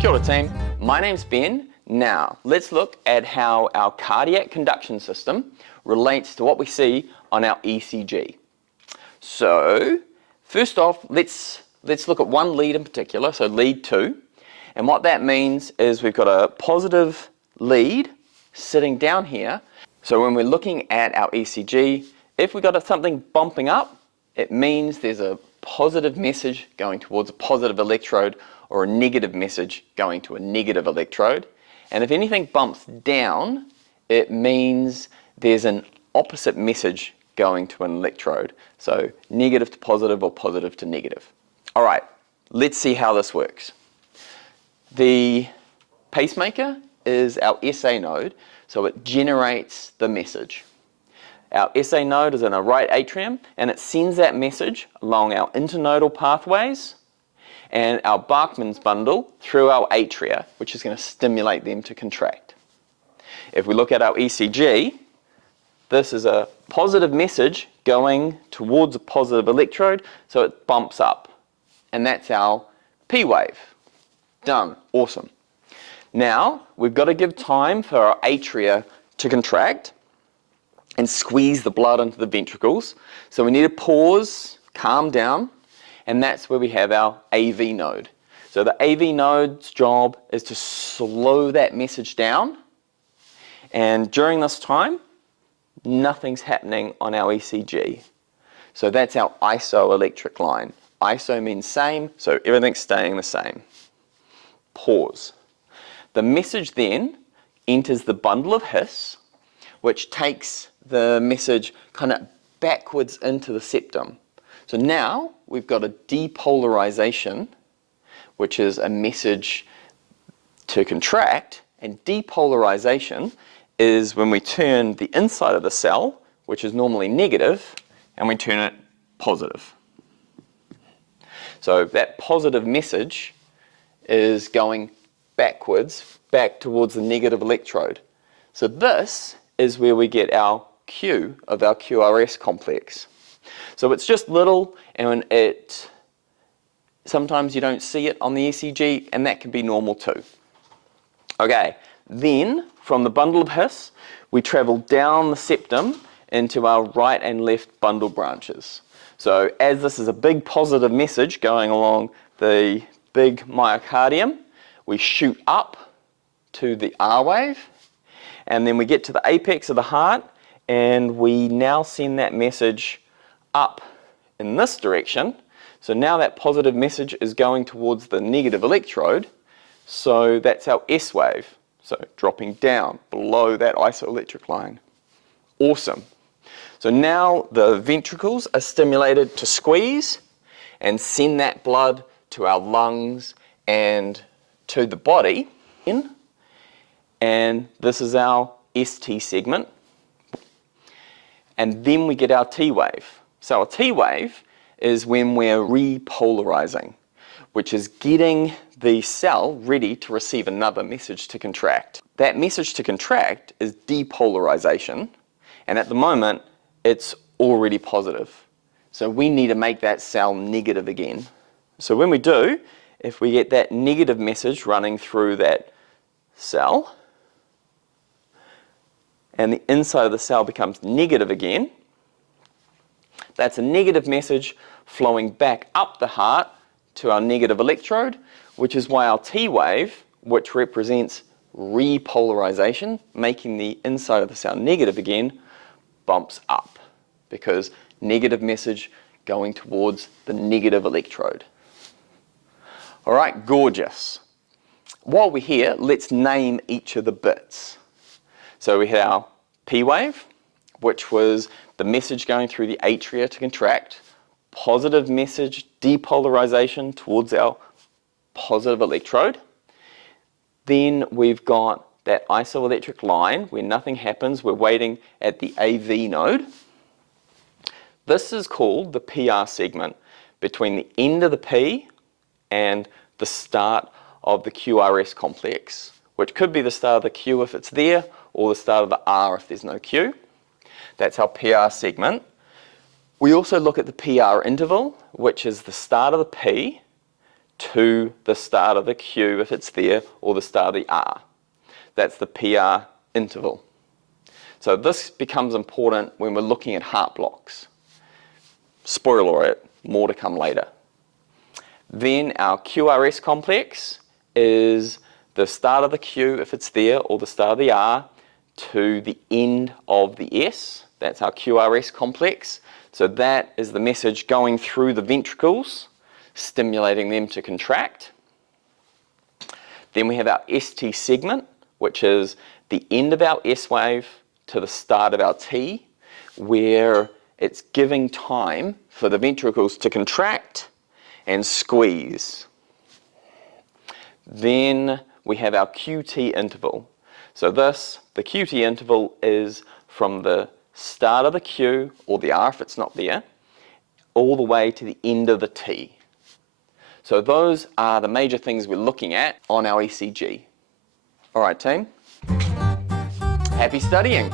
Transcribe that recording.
Kia ora team, my name's Ben. Now, let's look at how our cardiac conduction system relates to what we see on our ECG. So, first off, let's look at one lead in particular, so lead 2. And what that means is we've got a positive lead sitting down here. So when we're looking at our ECG, if we've got something bumping up, it means there's a positive message going towards a positive electrode or a negative message going to a negative electrode. And if anything bumps down, it means there's an opposite message going to an electrode. So negative to positive or positive to negative. All right, let's see how this works. The pacemaker is our SA node, so it generates the message. Our SA node is in our right atrium, and it sends that message along our internodal pathways and our Bachmann's bundle through our atria, which is going to stimulate them to contract. If we look at our ECG, this is a positive message going towards a positive electrode, so it bumps up. And that's our P wave. Done. Awesome. Now, we've got to give time for our atria to contract and squeeze the blood into the ventricles. So we need to pause, calm down, and that's where we have our AV node. So the AV node's job is to slow that message down, and during this time, nothing's happening on our ECG. So that's our isoelectric line. Iso means same, so everything's staying the same. Pause. The message then enters the bundle of His, which takes the message kind of backwards into the septum. So now we've got a depolarization, which is a message to contract, and depolarization is when we turn the inside of the cell, which is normally negative, and we turn it positive. So that positive message is going backwards, back towards the negative electrode. So this is where we get our Q of our QRS complex. So it's just little, and sometimes you don't see it on the ECG, and that can be normal too. Okay, then from the bundle of His, we travel down the septum into our right and left bundle branches. So as this is a big positive message going along the big myocardium, we shoot up to the R wave, and then we get to the apex of the heart, and we now send that message up in this direction. So now that positive message is going towards the negative electrode, so that's our S wave, so dropping down below that isoelectric line. Awesome. So now the ventricles are stimulated to squeeze and send that blood to our lungs and to the body. And this is our ST segment. And then we get our T wave. So a T wave is when we're repolarizing, which is getting the cell ready to receive another message to contract. That message to contract is depolarization, and at the moment, it's already positive. So we need to make that cell negative again. So when we do, if we get that negative message running through that cell, and the inside of the cell becomes negative again, that's a negative message flowing back up the heart to our negative electrode, which is why our T wave, which represents repolarization, making the inside of the cell negative again, bumps up, because negative message going towards the negative electrode. All right, gorgeous. While we're here, let's name each of the bits. So we had our P wave, which was the message going through the atria to contract, positive message, depolarization towards our positive electrode. Then we've got that isoelectric line where nothing happens, we're waiting at the AV node. This is called the PR segment, between the end of the P and the start of the QRS complex, which could be the start of the Q if it's there, or the start of the R if there's no Q. That's our PR segment. We also look at the PR interval, which is the start of the P to the start of the Q if it's there, or the start of the R. That's the PR interval. So this becomes important when we're looking at heart blocks. Spoiler alert, more to come later. Then our QRS complex is the start of the Q if it's there, or the start of the R, to the end of the S. That's our QRS complex. So that is the message going through the ventricles, stimulating them to contract. Then we have our ST segment, which is the end of our S wave to the start of our T, where it's giving time for the ventricles to contract and squeeze. Then we have our QT interval. So the QT interval is from the start of the Q, or the R if it's not there, all the way to the end of the T. So those are the major things we're looking at on our ECG. All right, team. Happy studying.